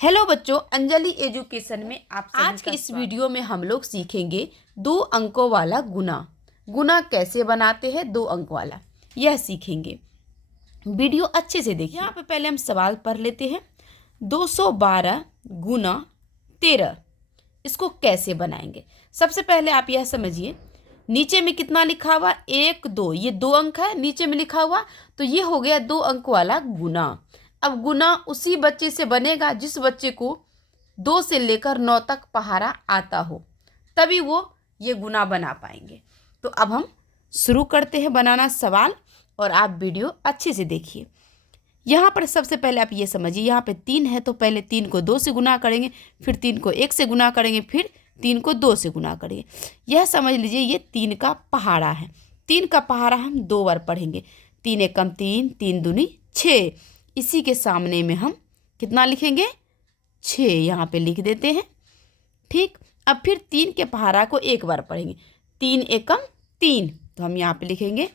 Hello बच्चों, Anjali education में आप सभी आज का के इस स्वागत। वीडियो में हम लोग सीखेंगे 2 अंकों वाला गुना। गुना कैसे बनाते हैं 2 अंक वाला, यह सीखेंगे। वीडियो अच्छे से देखिए। यहाँ पे पहले हम सवाल पढ़ लेते हैं। 212 गुना 13, इसको कैसे बनाएंगे। सबसे पहले आप यह समझिए, नीचे में कितना लिखा हुआ, 1 2, ये 2 अंक है नीचे में लिखा हुआ, तो ये हो गया 2 अंक वाला गुना। अब गुना उसी बच्चे से बनेगा जिस बच्चे को 2 से लेकर 9 तक पहाड़ा आता हो, तभी वो ये गुना बना पाएंगे। तो अब हम शुरू करते हैं बनाना सवाल, और आप वीडियो अच्छे से देखिए। यहाँ पर सबसे पहले आप ये समझिए, यहाँ पे 3 है तो पहले 3 को 2 से गुना करेंगे, फिर 3 को 1 से गुना करेंगे, फिर 3 को 2 से गुना करेंगे। यह समझ लीजिए ये 3 का पहाड़ा है। 3 का पहाड़ा हम 2 बार पढ़ेंगे। 3 एकम 3, 3 दूनी 6। इसी के सामने में हम कितना लिखेंगे, 6 यहाँ पे लिख देते हैं। ठीक, अब फिर 3 के पहाड़ा को 1 बार पढ़ेंगे। 3 एकम 3, तो हम यहाँ पे लिखेंगे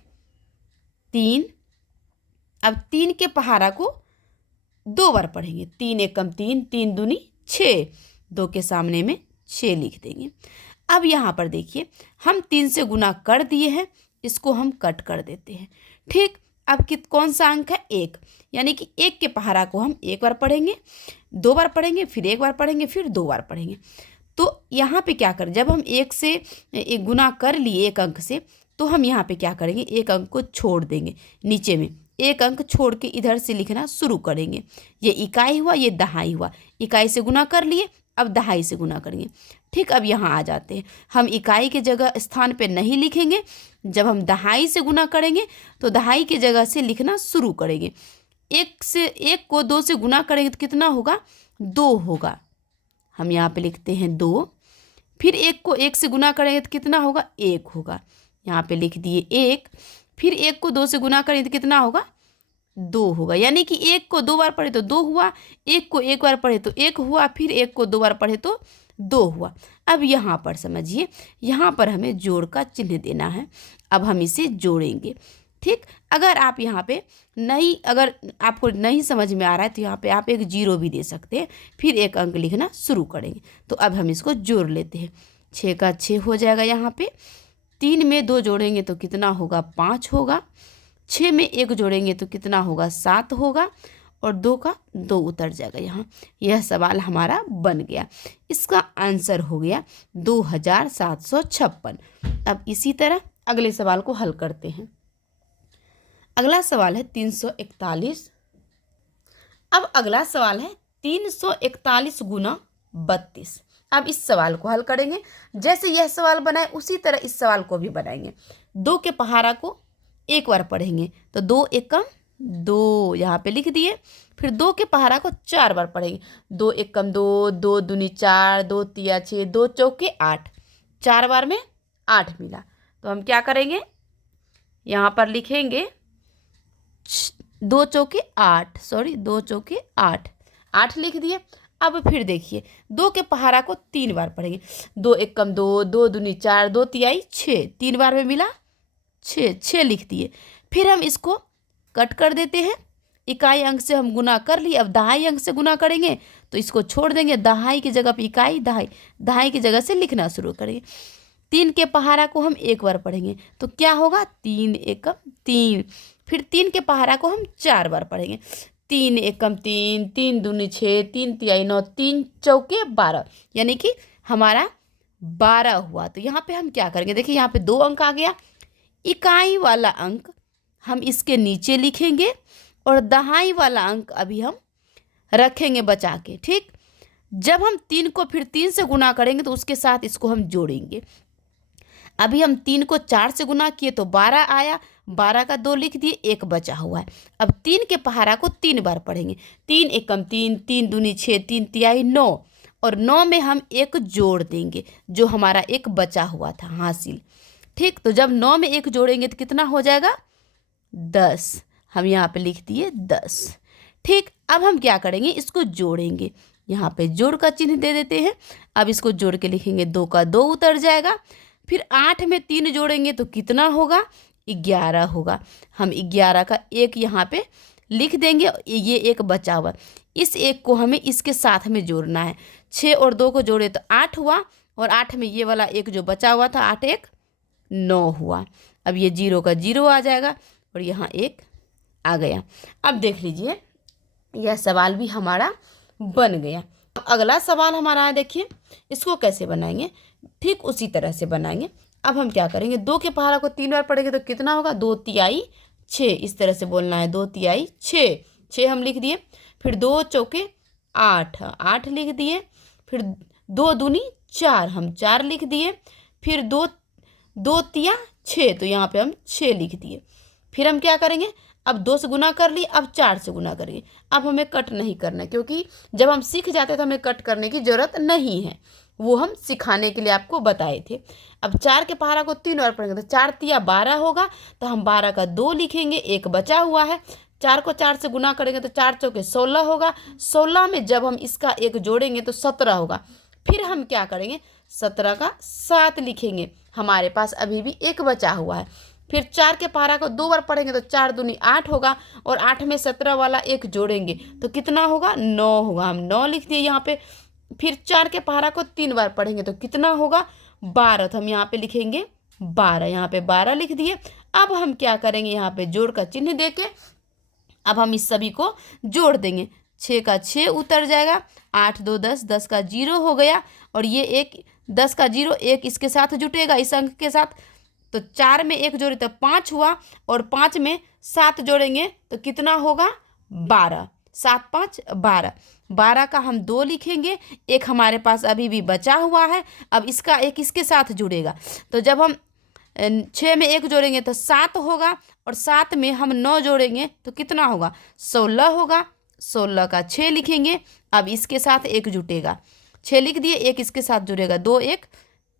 3। अब 3 के पहाड़ा को 2 बार पढ़ेंगे। 3 एकम 3, 3 दूनी 6, 2 के सामने में 6 लिख देंगे। अब यहाँ पर देखिए, हम 3 से गुना कर दिए हैं, इसको हम कट कर देते हैं। ठीक, अब कौन सा अंक है, 1, यानी कि 1 के पहाड़ा को हम 1 बार पढ़ेंगे, 2 बार पढ़ेंगे, फिर 1 बार पढ़ेंगे, फिर 2 बार पढ़ेंगे। तो यहाँ पे क्या करें, जब हम 1 से गुना कर लिए 1 अंक से, तो हम यहाँ पे क्या करेंगे, 1 अंक को छोड़ देंगे। नीचे में 1 अंक छोड़ के इधर से लिखना शुरू करेंगे। ये इकाई हुआ, ये दहाई हुआ। इकाई से गुना कर लिए, अब दहाई से गुना करेंगे। ठीक, अब यहाँ आ जाते हैं। हम इकाई के जगह स्थान पे नहीं लिखेंगे। जब हम दहाई से गुना करेंगे तो दहाई की जगह से लिखना शुरू करेंगे। 1 को 2 से गुना करेंगे तो कितना होगा, 2 होगा। हम यहाँ पे लिखते हैं 2। फिर 1 को 1 से गुना करेंगे तो कितना होगा, 1 होगा। यहाँ पे लिख दिए 1। फिर 1 को 2 से गुना करेंगे तो कितना होगा, 2 होगा। यानी कि 1 को 2 बार पढ़े तो 2 हुआ, 1 को 1 बार पढ़े तो 1 हुआ, फिर 1 को 2 बार पढ़े तो 2 हुआ। अब यहाँ पर समझिए, यहाँ पर हमें जोड़ का चिन्ह देना है। अब हम इसे जोड़ेंगे। ठीक, अगर आप यहाँ पे नहीं, अगर आपको नहीं समझ में आ रहा है तो यहाँ पे आप एक 0 भी दे सकते हैं, फिर 1 अंक लिखना शुरू करेंगे। तो अब हम इसको जोड़ लेते हैं। 6 का 6 हो जाएगा। यहाँ पे 3 में 2 जोड़ेंगे तो कितना होगा, 5 होगा। 6 में 1 जोड़ेंगे तो कितना होगा, 7 होगा। और 2 का 2 उतर जाएगा यहाँ। यह सवाल हमारा बन गया। इसका आंसर हो गया 2756। अब इसी तरह अगले सवाल को हल करते हैं। अगला सवाल है 341। अब अगला सवाल है 341 गुना 32। अब इस सवाल को हल करेंगे। जैसे यह सवाल बनाए उसी तरह इस सवाल को भी बनाएंगे। 2 के पहाड़ा को 1 बार पढ़ेंगे तो 2 एकम 2 यहाँ पे लिख दिए। फिर 2 के पहाड़ा को 4 बार पढ़ेंगे। 2 एकम 2, 2 दूनी 4, 2 तिया 6, 2 चौके 8। 4 बार में 8 मिला। तो हम क्या करेंगे, यहाँ पर लिखेंगे 2 चौके 8, 2 चौके 8, 8 लिख दिए। अब फिर देखिए, 2 के पहाड़ा को 3 बार पढ़ेंगे। 2 एकम 2, 2 दूनी 4, 2 तिहाई 6, 3 बार में मिला 6 लिख दिए। फिर हम इसको कट कर देते हैं। इकाई अंक से हम गुना कर लिए, अब दहाई अंक से गुना करेंगे तो इसको छोड़ देंगे। दहाई की जगह पर इकाई, दहाई की जगह से लिखना शुरू करेंगे। 3 के पहाड़ा को हम 1 बार पढ़ेंगे तो क्या होगा, 3 एकम 3। फिर 3 के पहाड़ा को हम 4 बार पढ़ेंगे। 3 एकम 3, 3 दूनी 6, 3 तिहाई 9, 3 चौके 12, यानी कि हमारा 12 हुआ। तो यहाँ पे हम क्या करेंगे, देखिए यहाँ पे 2 अंक आ गया। इकाई वाला अंक हम इसके नीचे लिखेंगे और दहाई वाला अंक अभी हम रखेंगे बचा के। ठीक, जब हम 3 को फिर 3 से गुना करेंगे तो उसके साथ इसको हम जोड़ेंगे। अभी हम 3 को 4 से गुना किए तो 12 आया, 12 का 2 लिख दिए, 1 बचा हुआ है। अब 3 के पहाड़ा को 3 बार पढ़ेंगे। 3 एकम 3, 3 दूनी 6, 3 तिहाई 9, और 9 में हम 1 जोड़ देंगे जो हमारा 1 बचा हुआ था हासिल। ठीक, तो जब 9 में 1 जोड़ेंगे तो कितना हो जाएगा, 10। हम यहाँ पे लिख दिए 10। ठीक, अब हम क्या करेंगे, इसको जोड़ेंगे। यहाँ पे जोड़ का चिन्ह दे देते हैं। अब इसको जोड़ के लिखेंगे, 2 का 2 उतर जाएगा। फिर 8 में 3 जोड़ेंगे तो कितना होगा, 11 होगा। हम 11 का 1 यहाँ पे लिख देंगे, ये 1 बचा हुआ। इस 1 को हमें इसके साथ में जोड़ना है। 6 और 2 को जोड़े तो 8 हुआ, और 8 में ये वाला 1 जो बचा हुआ था, 8 1 9 हुआ। अब ये 0 का 0 आ जाएगा और यहाँ 1 आ गया। अब देख लीजिए यह सवाल भी हमारा बन गया। अब अगला सवाल हमारा है, देखिए इसको कैसे बनाएंगे, ठीक उसी तरह से बनाएंगे। अब हम क्या करेंगे, 2 के पहाड़ा को 3 बार पढ़ेंगे तो कितना होगा, 2 तिहाई 6, इस तरह से बोलना है, 2 तिहाई 6, 6 हम लिख दिए। फिर 2 चौके 8, 8 लिख दिए। फिर 2 दूनी 4, हम 4 लिख दिए। फिर 2 तिया 6, तो यहाँ पे हम 6 लिख दिए। फिर हम क्या करेंगे, अब 2 से गुना कर लिए, अब 4 से गुना करेंगे। अब हमें कट नहीं करना है, क्योंकि जब हम सीख जाते हैं तो हमें कट करने की ज़रूरत नहीं है, वो हम सिखाने के लिए आपको बताए थे। अब 4 के पहाड़ा को 3 बार पढ़ेंगे तो 4 तिया 12 होगा, तो हम 12 का 2 लिखेंगे, 1 बचा हुआ है। 4 को 4 से गुना करेंगे तो 4 चौके 16 होगा। 16 में जब हम इसका 1 जोड़ेंगे तो 17 होगा। फिर हम क्या करेंगे, 17 का 7 लिखेंगे, हमारे पास अभी भी 1 बचा हुआ है। फिर 4 के पहाड़ा को 2 बार पढ़ेंगे तो 4 दूनी 8 होगा, और 8 में 17 वाला 1 जोड़ेंगे तो कितना होगा, 9 होगा, हम 9 लिख दिए यहाँ पे। फिर 4 के पहाड़ा को 3 बार पढ़ेंगे तो कितना होगा, 12, तो हम यहाँ पे लिखेंगे 12, यहाँ पे 12 लिख दिए। अब हम क्या करेंगे, यहाँ पे जोड़ का चिन्ह देके अब हम इस सभी को जोड़ देंगे। 6 का 6 उतर जाएगा, 8 2 10, 10 का 0 हो गया, और ये 1 10 का 0 1 इसके साथ जुटेगा, इस अंक के साथ। तो 4 में 1 जोड़े तो 5 हुआ, और 5 में 7 जोड़ेंगे तो कितना होगा, 12, 7 5 12। 12 का हम 2 लिखेंगे, 1 हमारे पास अभी भी बचा हुआ है। अब इसका 1 इसके साथ जुड़ेगा, तो जब हम 6 में 1 जोड़ेंगे तो 7 होगा, और 7 में हम 9 जोड़ेंगे तो कितना होगा, 16 होगा। 16 का 6 लिखेंगे, अब इसके साथ 1 जुटेगा, 6 लिख दिए, 1 इसके साथ जुड़ेगा, 2 1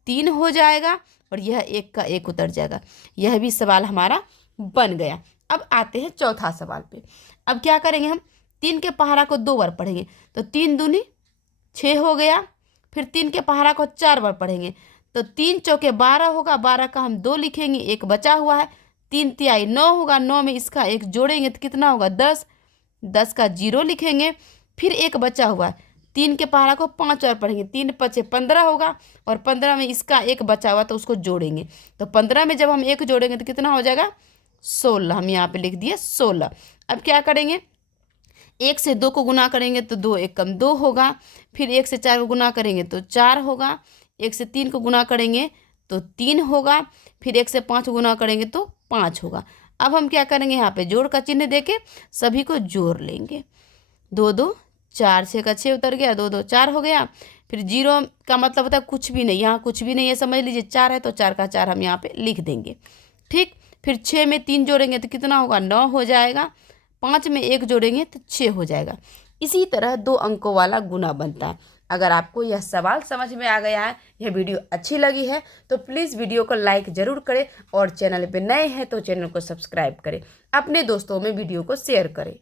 3 हो जाएगा, और यह 1 का 1 उतर जाएगा। यह भी सवाल हमारा बन गया। अब आते हैं चौथा सवाल पे। अब क्या करेंगे, हम 3 के पहाड़ा को 2 बार पढ़ेंगे तो 3 दूनी 6 हो गया। फिर 3 के पहाड़ा को 4 बार पढ़ेंगे तो 3 चौके 12 होगा, 12 का हम 2 लिखेंगे, 1 बचा हुआ है। 3 तिहाई 9 होगा, 9 में इसका 1 जोड़ेंगे तो कितना होगा, 10, 10 का 0 लिखेंगे। फिर 1 बचा हुआ है, 3 के पहाड़ा को 5 बार पढ़ेंगे, 3 5 15 होगा, और 15 में इसका 1 बचा हुआ तो उसको जोड़ेंगे। तो 15 में जब हम 1 जोड़ेंगे तो कितना हो जाएगा, 16, हम यहाँ पे लिख दिए 16। अब क्या करेंगे, 1 से 2 को गुना करेंगे तो 2 1 कम 2 होगा। फिर 1 से 4 को गुना करेंगे तो 4 होगा। 1 से 3 को गुना करेंगे तो 3 होगा। फिर 1 से 5 को गुना करेंगे तो 5 होगा। अब हम क्या करेंगे, यहाँ पे जोड़ का चिन्ह देके सभी को जोड़ लेंगे। 2 2 4, 6 का 6 उतर गया, 2 2 4 हो गया। फिर 0 का मतलब होता है कुछ भी नहीं, यहाँ कुछ भी नहीं है, समझ लीजिए 4 है तो 4 का 4 हम यहाँ पे लिख देंगे, ठीक। फिर 6 में 3 जोड़ेंगे तो कितना होगा, 9 हो जाएगा। 5 में 1 जोड़ेंगे तो 6 हो जाएगा। इसी तरह 2 अंकों वाला गुना बनता है। अगर आपको यह सवाल समझ में आ गया है, यह वीडियो अच्छी लगी है तो प्लीज़ वीडियो को लाइक ज़रूर करें, और चैनल पे नए हैं तो चैनल को सब्सक्राइब करें, अपने दोस्तों में वीडियो को शेयर करें।